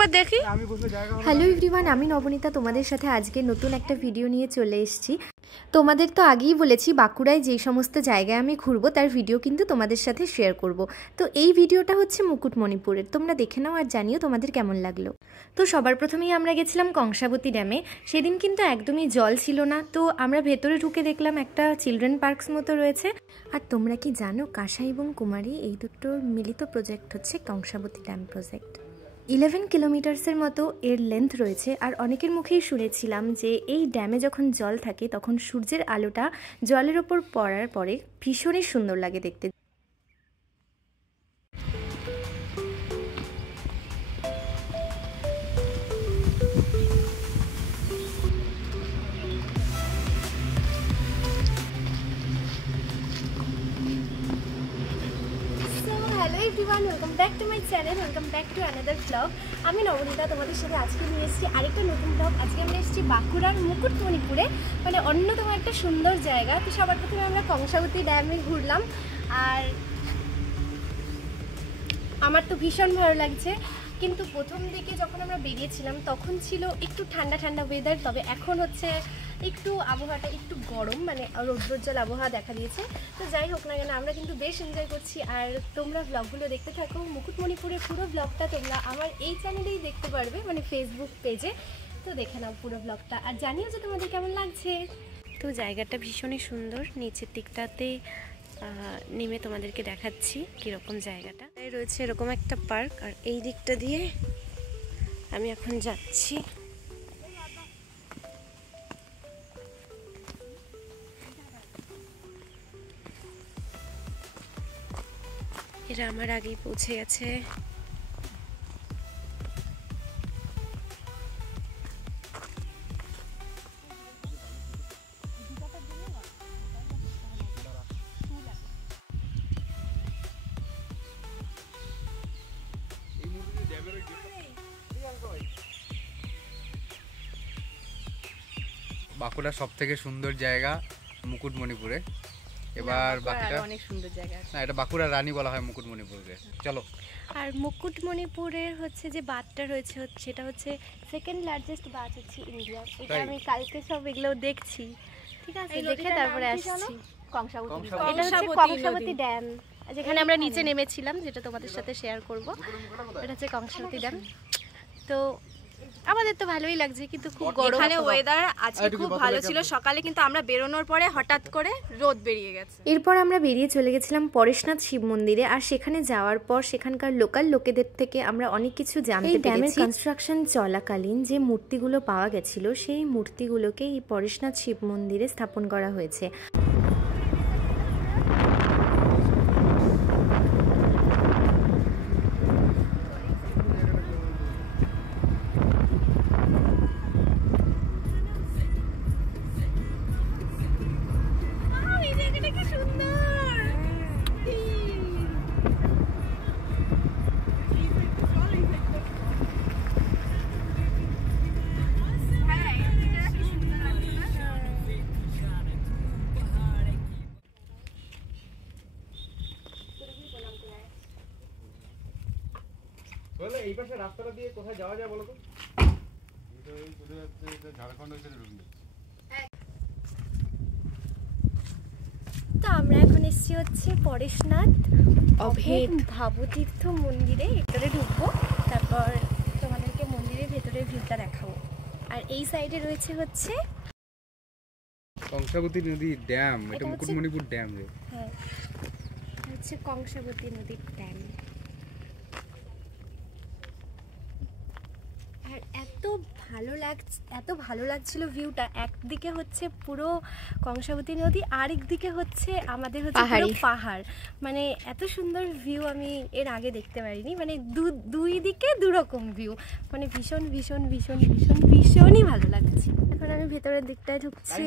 একবার দেখি। Hello everyone, আমি নবনীতা তোমাদের সাথে আজকে নতুন একটা ভিডিও নিয়ে চলে এসেছি। তোমাদের তো আগেই বলেছি বাঁকুড়ায় যেই সমস্ত জায়গায় আমি ঘুরবো তার ভিডিও কিন্তু তোমাদের সাথে শেয়ার করব। তো এই ভিডিওটা হচ্ছে মুকুটমণিপুরের, তোমরা দেখে নাও আর জানিও তোমাদের কেমন লাগলো। তো সবার প্রথমেই আমরা গেছিলাম কংসাবতী ড্যামে। সেদিন কিন্তু একদমই জল ছিল না, তো আমরা ভেতরে ঢুকে দেখলাম একটা চিলড্রেন পার্কস মতো রয়েছে। আর তোমরা কি জানো কাঁসাই এবং কুমারী এই দুটোর মিলিত প্রজেক্ট হচ্ছে কংসাবতী ড্যাম প্রজেক্ট। 11 কিলোমিটার্সের মতো এর লেন্থ রয়েছে। আর অনেকের মুখেই শুনেছিলাম যে এই ড্যামে যখন জল থাকে তখন সূর্যের আলোটা জলের ওপর পড়ার পরে ভীষণই সুন্দর লাগে দেখতে। Hello everyone, welcome back to my channel, welcome back to another blog. আমি নবনীতা তোমাদের সাথে আজকে নিয়ে এসেছি আরেকটা নতুন ব্লগ। আজকে আমরা এসেছি বাঁকুড়ার মুকুটমণিপুরে, মানে অন্যতম একটা সুন্দর জায়গা। তো সবার প্রথমে আমরা কংসাবতী ড্যামে ঘুরলাম, আর আমার তো ভীষণ ভালো লাগছে। কিন্তু প্রথম দিকে যখন আমরা বেরিয়েছিলাম তখন ছিল একটু ঠান্ডা ঠান্ডা ওয়েদার, তবে এখন হচ্ছে একটু আবহাওয়াটা একটু গরম, মানে রৌদ্রোজ্জ্বল আবহাওয়া দেখা দিয়েছে। তো যাই হোক না কেন, আমরা কিন্তু বেশ এনজয় করছি। আর তোমরা ব্লগগুলো দেখতে থাকো। মুকুটমণিপুরের পুরো ব্লগটা তোমরা আমার এই চ্যানেলেই দেখতে পারবে, মানে ফেসবুক পেজে। তো দেখে নাও পুরো ব্লগটা আর জানিও যে তোমাদের কেমন লাগছে। তো জায়গাটা ভীষণই সুন্দর, নিচের দিকটাতে নেমে তোমাদেরকে দেখাচ্ছি কীরকম জায়গাটা। রয়েছে এরকম একটা পার্ক, আর এই দিকটা দিয়ে আমি এখন যাচ্ছি। এরা আমার আগেই পৌঁছে গেছে। বাঁকুড়ার সব থেকে সুন্দর জায়গা মুকুটমণিপুরে। এবার বাকিটা অনেক সুন্দর জায়গা আছে। না, এটা বাঁকুড়া রানী বলা হয় মুকুটমণিপুরকে। চলো। আর মুকুটমণিপুরের হচ্ছে যে বাঁধটা রয়েছে সেটা হচ্ছে সেকেন্ড লার্জেস্ট বাঁধ হচ্ছে ইন্ডিয়া। এটা আমি কালকে সব এগুলো দেখছি, ঠিক আছে, দেখে তারপরে আসছি। কংসাবতী, এটা হচ্ছে কংসাবতী ড্যাম, যেখানে আমরা নিচে নেমেছিলাম, যেটা তোমাদের সাথে শেয়ার করব। এটা হচ্ছে কংসাবতী ড্যাম। তো আমাদের তো ভালোই লাগছে, কিন্তু খুব গরম। এখানে ওয়েদার আজকে খুব ভালো ছিল সকালে, কিন্তু আমরা বেরোনোর পরে হঠাৎ করে রোদ বেরিয়ে গেছে। এরপর আমরা বেরিয়ে চলে গেছিলাম পরেশনাথ শিব মন্দিরে। আর সেখানে যাওয়ার পর সেখানকার লোকাল লোকেদের থেকে আমরা অনেক কিছু জানতে পেরেছি। ড্যামের কনস্ট্রাকশন চলাকালীন যে মূর্তিগুলো পাওয়া গেছিল সেই মূর্তিগুলোকে এই পরেশনাথ শিব মন্দিরে স্থাপন করা হয়েছে। এই পাশে রাস্তাটা দিয়ে কোথায় যাওয়া যায় বলো তো? ঝাড়খণ্ড হচ্ছে ঢুকবে। তো আমরা এখন এসেছি হচ্ছে পরেশনাথ অভেদ ভাবতীর্থ মন্দিরে। ভেতরে ঢুকবো, তারপর তোমাদেরকে মন্দিরের ভেতরের ভিউটা দেখাবো। আর এই সাইডে রয়েছে হচ্ছে কংসাবতী নদী ড্যাম। এটা মুকুটমণিপুর ড্যাম রে। হ্যাঁ, হচ্ছে কংসাবতী নদীর ড্যাম। আর এত ভালো লাগছিল ভিউটা। একদিকে হচ্ছে পুরো কংসাবতী নদী, আরেক দিকে হচ্ছে আমাদের হচ্ছে পুরো পাহাড়। মানে এত সুন্দর ভিউ আমি এর আগে দেখতে পারিনি। মানে দুই দিকে দুরকম ভিউ, মানে ভীষণ ভীষণ ভীষণ ভীষণ ভীষণই ভালো লাগছে। এখন আমি ভেতরের দিকটায় ঢুকছি।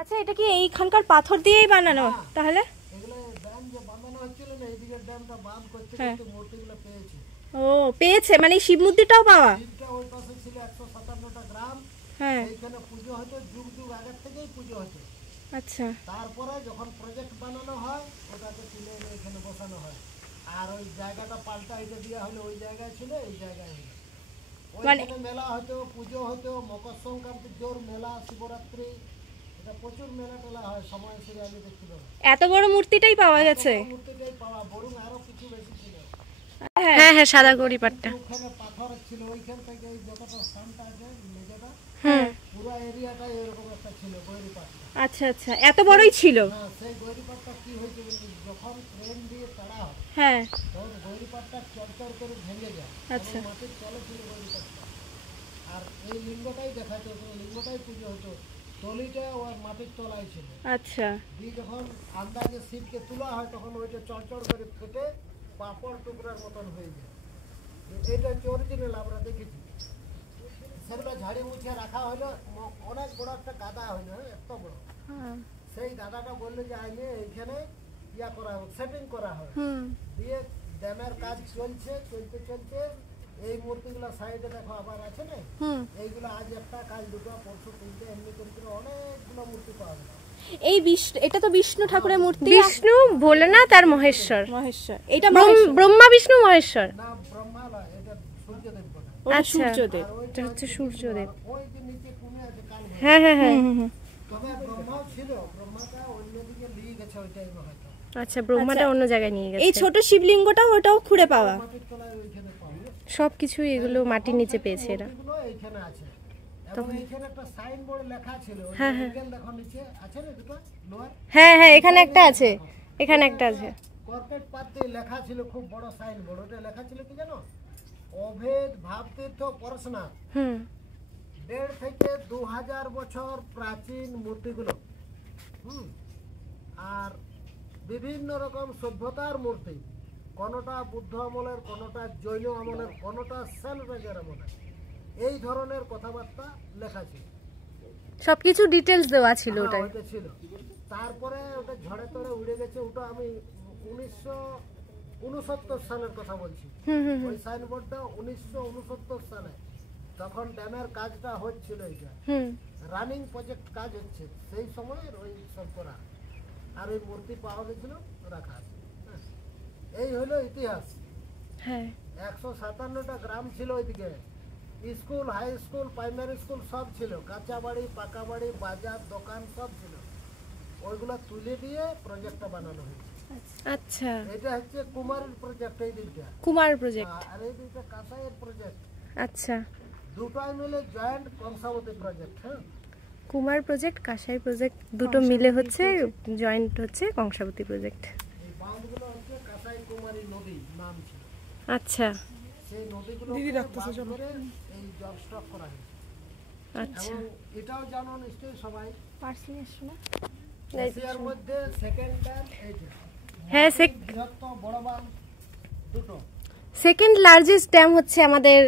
আচ্ছা, এটা কি এইখানকার পাথর দিয়েই বানানো তাহলে? এগুলো ড্যাম যে বানানো হচ্ছিল না, এইদিকে ড্যামটা বাঁধ করতে করতে মূর্তিগুলো পেয়েছে। ও পেয়েছে, মানে শিব মূর্তিটাও পাওয়া? শিবটা ওই পাশে ছিল 157টা গ্রাম। হ্যাঁ, এইখানে পুজো হতো, যুগ যুগ আগের থেকেই পুজো হতো। আচ্ছা। তারপরে যখন প্রজেক্ট বানানো হয় ওটাকে তুলে এনে এখানে বসানো হয়। আর ওই জায়গাটা পাল্টা এটা দেওয়া হলো, ওই জায়গায় ছিল এই জায়গায় হলো। ওইখানে মেলা হতো, পুজো হতো, মকর সংক্রান্তির জোর মেলা, শিবরাত্রি, এটা প্রচুর মেলা টেলা হয়। সময় ছিল আমি দেখতে পাবো। এত বড় মূর্তিটাই পাওয়া গেছে? মূর্তিটাই পাওয়া, বরং আরো কিছু বেশি ছিল। হ্যাঁ হ্যাঁ, সাদা গড়িপাট্টা। ওখানে পাথর ছিল, ওইখান থেকে ওই যতটা স্থানটা আছে মেঝেটা, পুরো এরিয়াটাই এরকম একটা ছিল গৈরিপাট্টা। আচ্ছা আচ্ছা, এত বড়ই ছিল? হ্যাঁ, সেই গৈরিপাট্টা কি হয়েছে যখন ট্রেন দিয়ে তাড়া হয়, হ্যাঁ, তখন গৈরিপাট্টা চরচর করে ভেঙে যায়। আচ্ছা, মাটির তলে ছিল গৈরিপাট্টা। আর এই লিঙ্গটাই দেখাতো, লিঙ্গটাই পুজো হতো। তলিটা ওর মাটির তলায় ছিল। আচ্ছা। দিয়ে যখন আন্দাজে শিবকে তোলা হয় তখন ওইটা চরচর করে ফেটে পাপড় টুকরার মতন হয়ে যায়। এটা হচ্ছে অরিজিনাল, আমরা দেখেছি। সেগুলো ঝাড়ি মুছে রাখা হলো, অনেক বড় একটা গাদা হইলো, এত বড়। সেই গাদাটা বললো যে আইনে এইখানে ইয়া করা হবে, সেটিং করা হয়। দিয়ে ড্যামের কাজ চলছে, চলতে চলতে এই মূর্তিগুলো সাইডে দেখো আবার আছে না, এইগুলো আজ একটা, কাল দুটো, পরশু তিনটে, এমনি করে অনেকগুলো মূর্তি পাওয়া গেল। এই এটা তো বিষ্ণু ঠাকুরের মূর্তি। বিষ্ণু, ভোলেনাথ আর মহেশ্বর। মহেশ্বর, এটা ব্রহ্মা বিষ্ণু মহেশ্বর। না, ব্রহ্মা নয়, এটা সূর্যদেব বলে। আচ্ছা, সূর্যদেব। এটা হচ্ছে সূর্যদেব। ওই যে নিচে কোণে আছে কাল। হ্যাঁ হ্যাঁ হ্যাঁ। তবে ব্রহ্মাও ছিল, ব্রহ্মাটা অন্যদিকে নিয়ে গেছে ওই টাইমে হয়তো। আচ্ছা, ব্রহ্মাটা অন্য জায়গায় নিয়ে গেছে। এই ছোট শিবলিঙ্গটা ওটাও খুঁড়ে পাওয়া? মাটির তলায় ওইখানে পাওয়া। সবকিছু এগুলো মাটির নিচে পেয়েছে এরা। এগুলো এইখানে আছে। এবং এইখানে একটা সাইনবোর্ড লেখা ছিল, দেখো নিচে আছে না দুটো লোহার। হ্যাঁ হ্যাঁ, এখানে একটা আছে, এখানে একটা আছে। কর্পেট পাত্রে লেখা ছিল, খুব বড় সাইনবোর্ড। ওটা লেখা ছিল কি জানো? অভেদ ভাবতীর্থ পরশনাথ। 1.5 থেকে 2000 বছর প্রাচীন মূর্তিগুলো। আর বিভিন্ন রকম সভ্যতার মূর্তি, কোনোটা বুদ্ধ আমলের, কোনোটা জৈন আমলের, কোনোটা সেন রাজার আমলের। এই ধরনের কথাবার্তা লেখা ছিল, সবকিছু ডিটেলস দেওয়া ছিল ওটাই। ওটা ছিল। তারপরে ওটা ঝড়ে তড়ে উড়ে গেছে। ওটা আমি 1969 সালের কথা বলছি। ওই সাইনবোর্ডটা 1969 সালে, তখন ড্যামের কাজটা হচ্ছিল, এটা রানিং প্রজেক্ট কাজ হচ্ছে, সেই সময়ের ওই সব করা। আর ওই মূর্তি পাওয়া গেছিল, রাখা আছে। এই হলো ইতিহাস। হ্যাঁ, 157টা গ্রাম ছিল ওইদিকে। School, high school, primary school সব ছিল, কাঁচা বাড়ি, পাকা বাড়ি, বাজার, দোকান সব ছিল। ওইগুলো তুলে দিয়ে প্রজেক্টটা বানানো হয়েছে। আচ্ছা, এটা হচ্ছে কুমারের প্রজেক্ট, এই দিকটা কুমার প্রজেক্ট। আর এই দিকটা কাঁসাইয়ের প্রজেক্ট। আচ্ছা, দুটোই মিলে জয়েন্ট কংসাবতী প্রজেক্ট। হ্যাঁ, কুমার প্রজেক্ট, কাঁসাই প্রজেক্ট দুটো মিলে হচ্ছে জয়েন্ট হচ্ছে কংসাবতী প্রজেক্ট। এই বাঁধগুলো হচ্ছে কাঁসাই কুমারী নদী নাম ছিল। আচ্ছা সেই নদীগুলো করে এই জল স্টক করা হয়েছে। আচ্ছা, এবং এটাও জানো নিশ্চয়ই সবাই, শোনা এশিয়ার মধ্যে সেকেন্ড ড্যাম এইটা। হ্যাঁ, বৃহত্তম বড় বাঁধ দুটো। সেকেন্ড লার্জেস্ট ড্যাম হচ্ছে আমাদের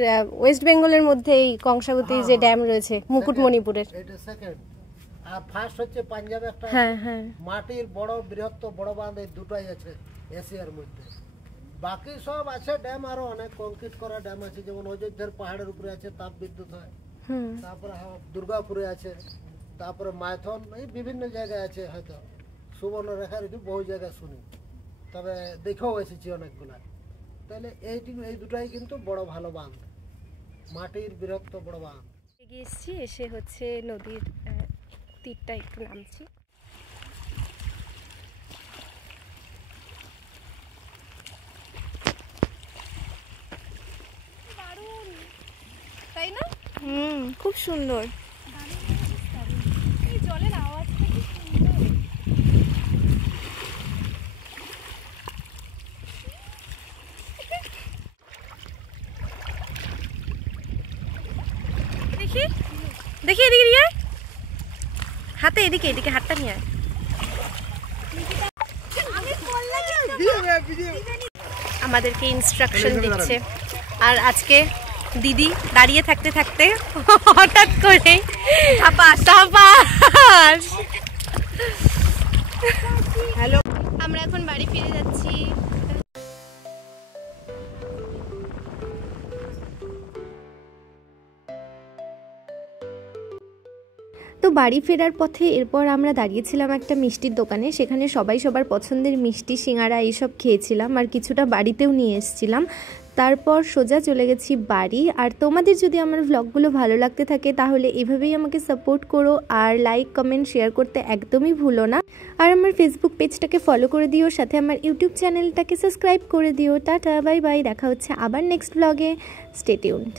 ওয়েস্ট বেঙ্গলের মধ্যে এই কংসাবতী যে ড্যাম রয়েছে মুকুটমণিপুরের। এটা সেকেন্ড। আর ফার্স্ট হচ্ছে পাঞ্জাবে একটা হ্যাঁ হ্যাঁ, মাটির বড় বৃহত্তম বড় বাঁধ, এই দুটাই আছে এশিয়ার মধ্যে। বাকি সব আছে ড্যাম, আরো অনেক কংক্রিট করা ড্যাম আছে, যেমন অযোধ্যার পাহাড়ের উপরে আছে, তাপ বিদ্যুৎ হয়। তারপরে দুর্গাপুরে আছে, তারপরে মাইথন, এই বিভিন্ন জায়গায় আছে। হয়তো সুবর্ণরেখার বহু জায়গায় শুনি, তবে দেখেও এসেছি অনেকগুলা। তাহলে এই দুটাই কিন্তু বড় ভালো বাঁধ, মাটির বৃহত্তম বড় বাঁধ। এগিয়ে এসেছি, এসে হচ্ছে নদীর তীরটা একটু নামছি। তাই না? খুব সুন্দর। এই জলের আওয়াজটা কি সুন্দর। দেখি দেখি, এদিকে নিয়ে আয়। হাতে এদিকে, এদিকে হাতটা নিয়ে আয়। আমাদেরকে ইনস্ট্রাকশন দিচ্ছে। আর আজকে দিদি দাঁড়িয়ে থাকতে থাকতে হঠাৎ করে হ্যালো, আমরা এখন বাড়ি ফিরে যাচ্ছি। তো বাড়ি ফেরার পথে এরপর আমরা দাঁড়িয়েছিলাম একটা মিষ্টির দোকানে, সেখানে সবাই সবার পছন্দের মিষ্টি, সিঙ্গারা এইসব খেয়েছিলাম আর কিছুটা বাড়িতেও নিয়ে এসেছিলাম। তারপর সোজা চলে গেছি বাড়ি। আর তোমাদের যদি আমার ভ্লগগুলো ভালো লাগতে থাকে তাহলে এভাবেই আমাকে সাপোর্ট করো, আর লাইক কমেন্ট শেয়ার করতে একদমই ভুলো না। আর আমার ফেসবুক পেজটাকে ফলো করে দিও, সাথে আমার ইউটিউব চ্যানেলটাকে সাবস্ক্রাইব করে দিও। টাটা, বাই বাই, দেখা হচ্ছে আবার নেক্সট ভ্লগে। Stay tuned.